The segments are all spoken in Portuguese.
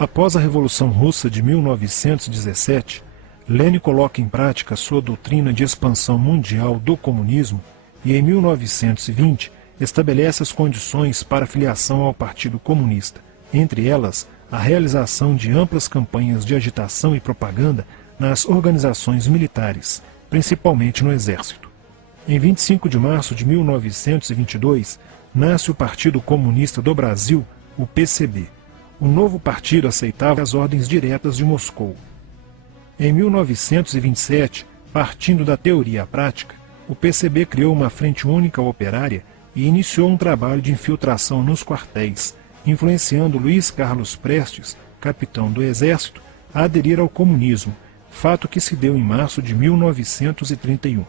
Após a Revolução Russa de 1917, Lenin coloca em prática sua doutrina de expansão mundial do comunismo e, em 1920, estabelece as condições para a filiação ao Partido Comunista, entre elas a realização de amplas campanhas de agitação e propaganda nas organizações militares, principalmente no Exército. Em 25 de março de 1922, nasce o Partido Comunista do Brasil, o PCB. O novo partido aceitava as ordens diretas de Moscou. Em 1927, partindo da teoria à prática, o PCB criou uma frente única operária e iniciou um trabalho de infiltração nos quartéis, influenciando Luiz Carlos Prestes, capitão do Exército, a aderir ao comunismo, fato que se deu em março de 1931.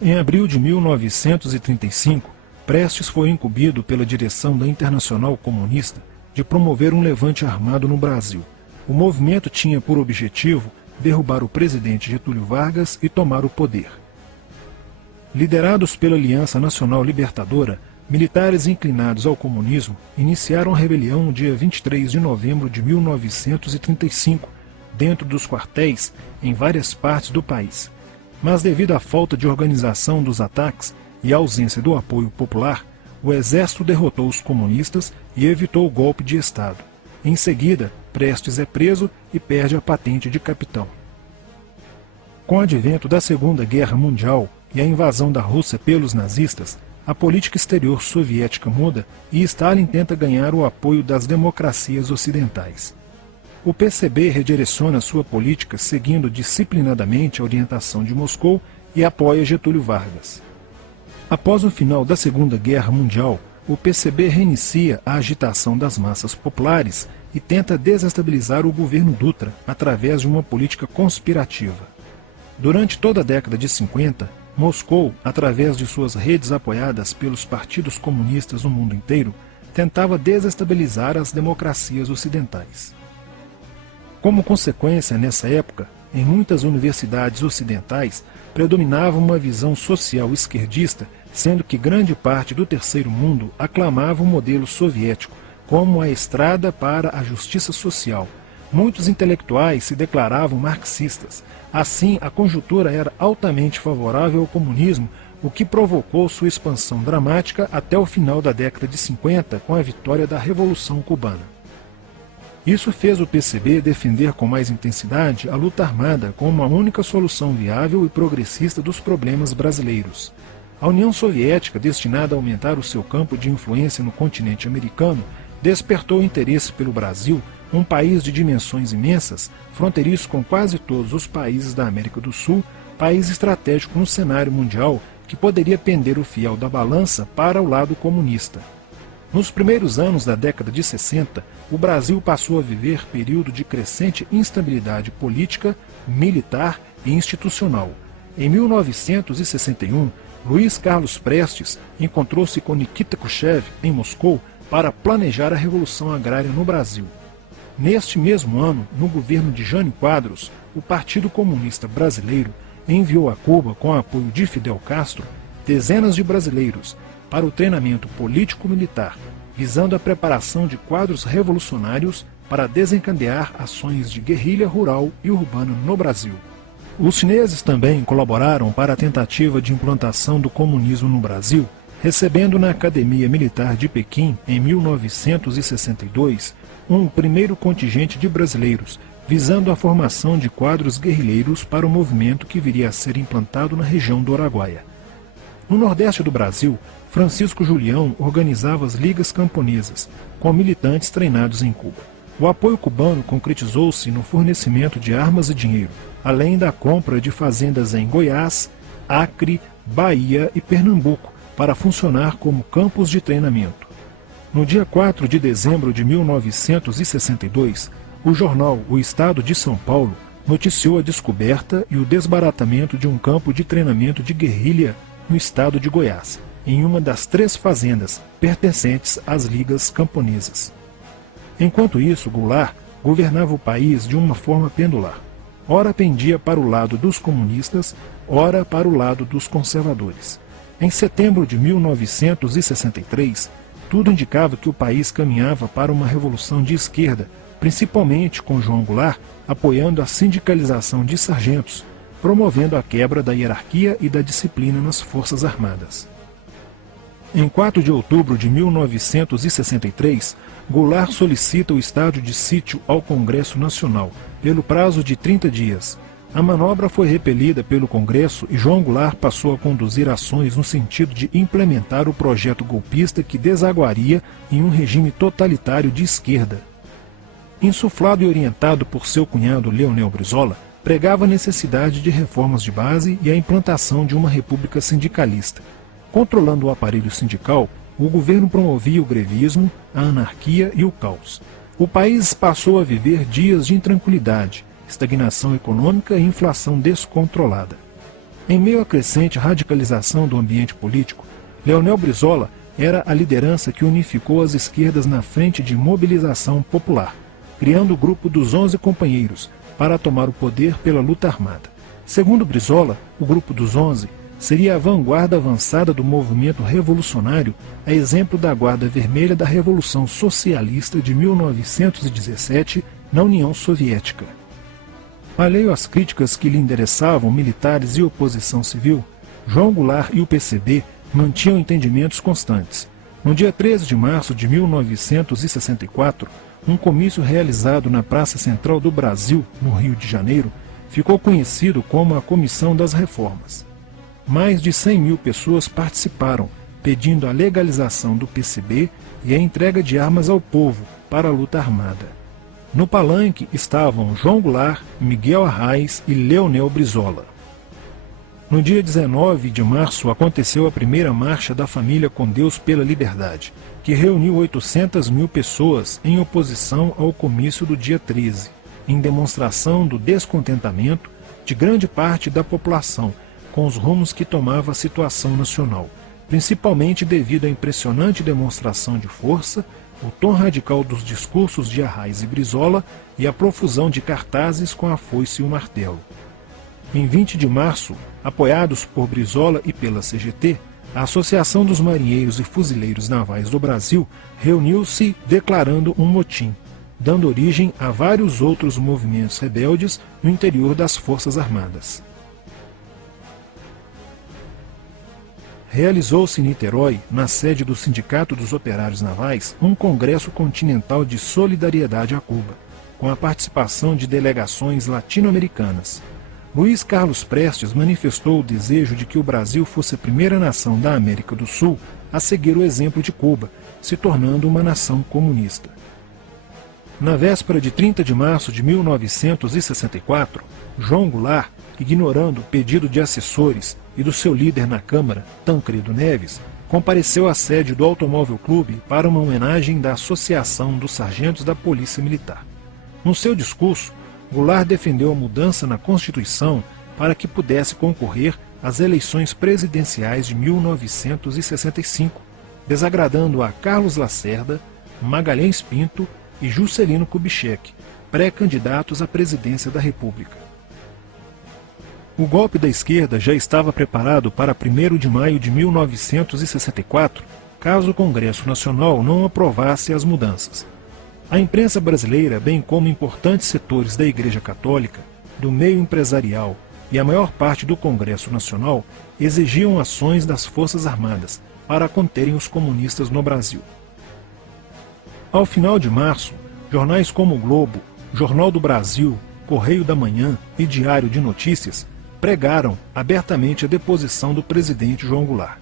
Em abril de 1935, Prestes foi incumbido pela direção da Internacional Comunista de promover um levante armado no Brasil. O movimento tinha por objetivo derrubar o presidente Getúlio Vargas e tomar o poder. Liderados pela Aliança Nacional Libertadora, militares inclinados ao comunismo iniciaram a rebelião no dia 23 de novembro de 1935, dentro dos quartéis em várias partes do país. Mas devido à falta de organização dos ataques e à ausência do apoio popular, o exército derrotou os comunistas e evitou o golpe de Estado. Em seguida, Prestes é preso e perde a patente de capitão. Com o advento da Segunda Guerra Mundial e a invasão da Rússia pelos nazistas, a política exterior soviética muda e Stalin tenta ganhar o apoio das democracias ocidentais. O PCB redireciona sua política seguindo disciplinadamente a orientação de Moscou e apoia Getúlio Vargas. Após o final da Segunda Guerra Mundial, o PCB reinicia a agitação das massas populares e tenta desestabilizar o governo Dutra através de uma política conspirativa. Durante toda a década de 50, Moscou, através de suas redes apoiadas pelos partidos comunistas no mundo inteiro, tentava desestabilizar as democracias ocidentais. Como consequência, nessa época, em muitas universidades ocidentais, predominava uma visão social esquerdista, sendo que grande parte do terceiro mundo aclamava o modelo soviético como a estrada para a justiça social. Muitos intelectuais se declaravam marxistas. Assim, a conjuntura era altamente favorável ao comunismo, o que provocou sua expansão dramática até o final da década de 50, com a vitória da Revolução Cubana. Isso fez o PCB defender com mais intensidade a luta armada como a única solução viável e progressista dos problemas brasileiros. A União Soviética, destinada a aumentar o seu campo de influência no continente americano, despertou interesse pelo Brasil, um país de dimensões imensas, fronteiriço com quase todos os países da América do Sul, país estratégico no cenário mundial que poderia pender o fiel da balança para o lado comunista. Nos primeiros anos da década de 60, o Brasil passou a viver período de crescente instabilidade política, militar e institucional. Em 1961, Luiz Carlos Prestes encontrou-se com Nikita Khrushchev em Moscou para planejar a Revolução Agrária no Brasil. Neste mesmo ano, no governo de Jânio Quadros, o Partido Comunista Brasileiro enviou a Cuba, com o apoio de Fidel Castro, dezenas de brasileiros para o treinamento político-militar, visando a preparação de quadros revolucionários para desencadear ações de guerrilha rural e urbana no Brasil. Os chineses também colaboraram para a tentativa de implantação do comunismo no Brasil, recebendo na Academia Militar de Pequim, em 1962, um primeiro contingente de brasileiros, visando a formação de quadros guerrilheiros para o movimento que viria a ser implantado na região do Araguaia. No Nordeste do Brasil, Francisco Julião organizava as ligas camponesas, com militantes treinados em Cuba. O apoio cubano concretizou-se no fornecimento de armas e dinheiro, além da compra de fazendas em Goiás, Acre, Bahia e Pernambuco, para funcionar como campos de treinamento. No dia 4 de dezembro de 1962, o jornal O Estado de São Paulo noticiou a descoberta e o desbaratamento de um campo de treinamento de guerrilha no estado de Goiás, em uma das 3 fazendas pertencentes às ligas camponesas. Enquanto isso, Goulart governava o país de uma forma pendular. Ora pendia para o lado dos comunistas, ora para o lado dos conservadores. Em setembro de 1963, tudo indicava que o país caminhava para uma revolução de esquerda, principalmente com João Goulart apoiando a sindicalização de sargentos, promovendo a quebra da hierarquia e da disciplina nas Forças Armadas. Em 4 de outubro de 1963, Goulart solicita o estado de sítio ao Congresso Nacional, pelo prazo de 30 dias. A manobra foi repelida pelo Congresso e João Goulart passou a conduzir ações no sentido de implementar o projeto golpista que desaguaria em um regime totalitário de esquerda. Insuflado e orientado por seu cunhado Leonel Brizola, pregava a necessidade de reformas de base e a implantação de uma república sindicalista. Controlando o aparelho sindical, o governo promovia o grevismo, a anarquia e o caos. O país passou a viver dias de intranquilidade, estagnação econômica e inflação descontrolada. Em meio à crescente radicalização do ambiente político, Leonel Brizola era a liderança que unificou as esquerdas na frente de mobilização popular, criando o grupo dos 11 companheiros para tomar o poder pela luta armada. Segundo Brizola, o grupo dos 11 seria a vanguarda avançada do movimento revolucionário, a exemplo da Guarda Vermelha da Revolução Socialista de 1917 na União Soviética. Alheio às críticas que lhe endereçavam militares e oposição civil, João Goulart e o PCB mantinham entendimentos constantes. No dia 13 de março de 1964, um comício realizado na Praça Central do Brasil, no Rio de Janeiro, ficou conhecido como a Comissão das Reformas. Mais de 100 mil pessoas participaram, pedindo a legalização do PCB e a entrega de armas ao povo para a luta armada. No palanque estavam João Goulart, Miguel Arraes e Leonel Brizola. No dia 19 de março aconteceu a primeira Marcha da Família com Deus pela Liberdade, que reuniu 800 mil pessoas em oposição ao comício do dia 13, em demonstração do descontentamento de grande parte da população com os rumos que tomava a situação nacional, principalmente devido à impressionante demonstração de força, o tom radical dos discursos de Arraes e Brizola e a profusão de cartazes com a foice e o martelo. Em 20 de março, apoiados por Brizola e pela CGT, a Associação dos Marinheiros e Fuzileiros Navais do Brasil reuniu-se declarando um motim, dando origem a vários outros movimentos rebeldes no interior das Forças Armadas. Realizou-se em Niterói, na sede do Sindicato dos Operários Navais, um congresso continental de solidariedade a Cuba, com a participação de delegações latino-americanas. Luiz Carlos Prestes manifestou o desejo de que o Brasil fosse a primeira nação da América do Sul a seguir o exemplo de Cuba, se tornando uma nação comunista. Na véspera de 30 de março de 1964, João Goulart, ignorando o pedido de assessores e do seu líder na Câmara, Tancredo Neves, compareceu à sede do Automóvel Clube para uma homenagem da Associação dos Sargentos da Polícia Militar. No seu discurso, Goulart defendeu a mudança na Constituição para que pudesse concorrer às eleições presidenciais de 1965, desagradando a Carlos Lacerda, Magalhães Pinto e Juscelino Kubitschek, pré-candidatos à presidência da República. O golpe da esquerda já estava preparado para 1º de maio de 1964, caso o Congresso Nacional não aprovasse as mudanças. A imprensa brasileira, bem como importantes setores da Igreja Católica, do meio empresarial e a maior parte do Congresso Nacional exigiam ações das Forças Armadas para conterem os comunistas no Brasil. Ao final de março, jornais como o Globo, Jornal do Brasil, Correio da Manhã e Diário de Notícias pregaram abertamente a deposição do presidente João Goulart.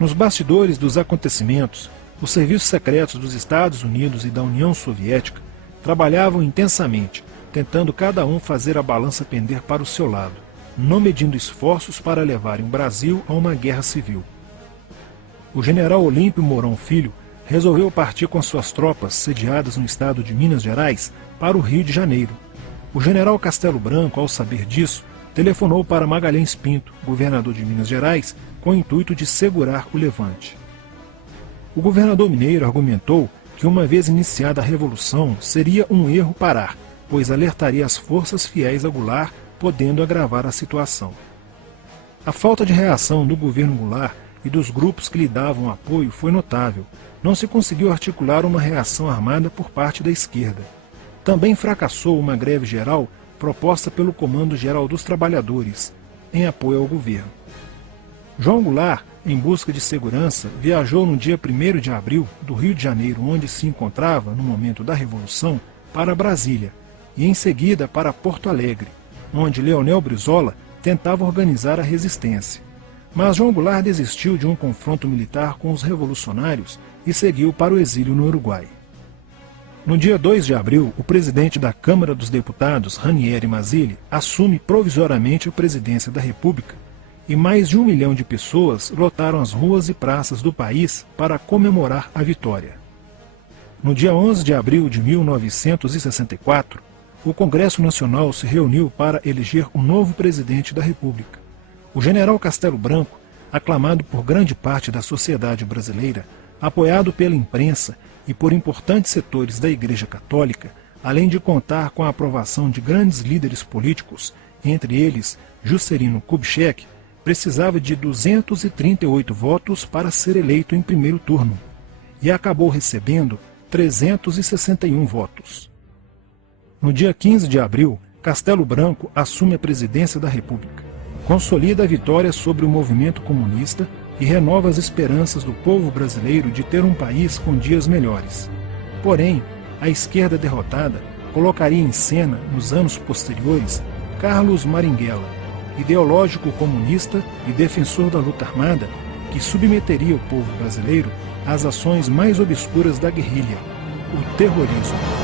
Nos bastidores dos acontecimentos, os serviços secretos dos Estados Unidos e da União Soviética trabalhavam intensamente, tentando cada um fazer a balança pender para o seu lado, não medindo esforços para levarem o Brasil a uma guerra civil. O general Olímpio Mourão Filho resolveu partir com suas tropas sediadas no estado de Minas Gerais para o Rio de Janeiro. O general Castelo Branco, ao saber disso, telefonou para Magalhães Pinto, governador de Minas Gerais, com o intuito de segurar o levante. O governador mineiro argumentou que, uma vez iniciada a revolução, seria um erro parar, pois alertaria as forças fiéis a Goulart, podendo agravar a situação. A falta de reação do governo Goulart e dos grupos que lhe davam apoio foi notável. Não se conseguiu articular uma reação armada por parte da esquerda. Também fracassou uma greve geral proposta pelo Comando Geral dos Trabalhadores, em apoio ao governo. João Goulart, em busca de segurança, viajou no dia 1º de abril do Rio de Janeiro, onde se encontrava no momento da Revolução, para Brasília, e em seguida para Porto Alegre, onde Leonel Brizola tentava organizar a resistência. Mas João Goulart desistiu de um confronto militar com os revolucionários e seguiu para o exílio no Uruguai. No dia 2 de abril, o presidente da Câmara dos Deputados, Ranieri Mazzilli, assume provisoriamente a presidência da República e mais de 1 milhão de pessoas lotaram as ruas e praças do país para comemorar a vitória. No dia 11 de abril de 1964, o Congresso Nacional se reuniu para eleger um novo presidente da República. O general Castelo Branco, aclamado por grande parte da sociedade brasileira, apoiado pela imprensa e por importantes setores da Igreja Católica, além de contar com a aprovação de grandes líderes políticos, entre eles Juscelino Kubitschek, precisava de 238 votos para ser eleito em primeiro turno, e acabou recebendo 361 votos. No dia 15 de abril, Castelo Branco assume a presidência da República, consolida a vitória sobre o movimento comunista e renova as esperanças do povo brasileiro de ter um país com dias melhores. Porém, a esquerda derrotada colocaria em cena, nos anos posteriores, Carlos Marighella, ideológico comunista e defensor da luta armada, que submeteria o povo brasileiro às ações mais obscuras da guerrilha, o terrorismo.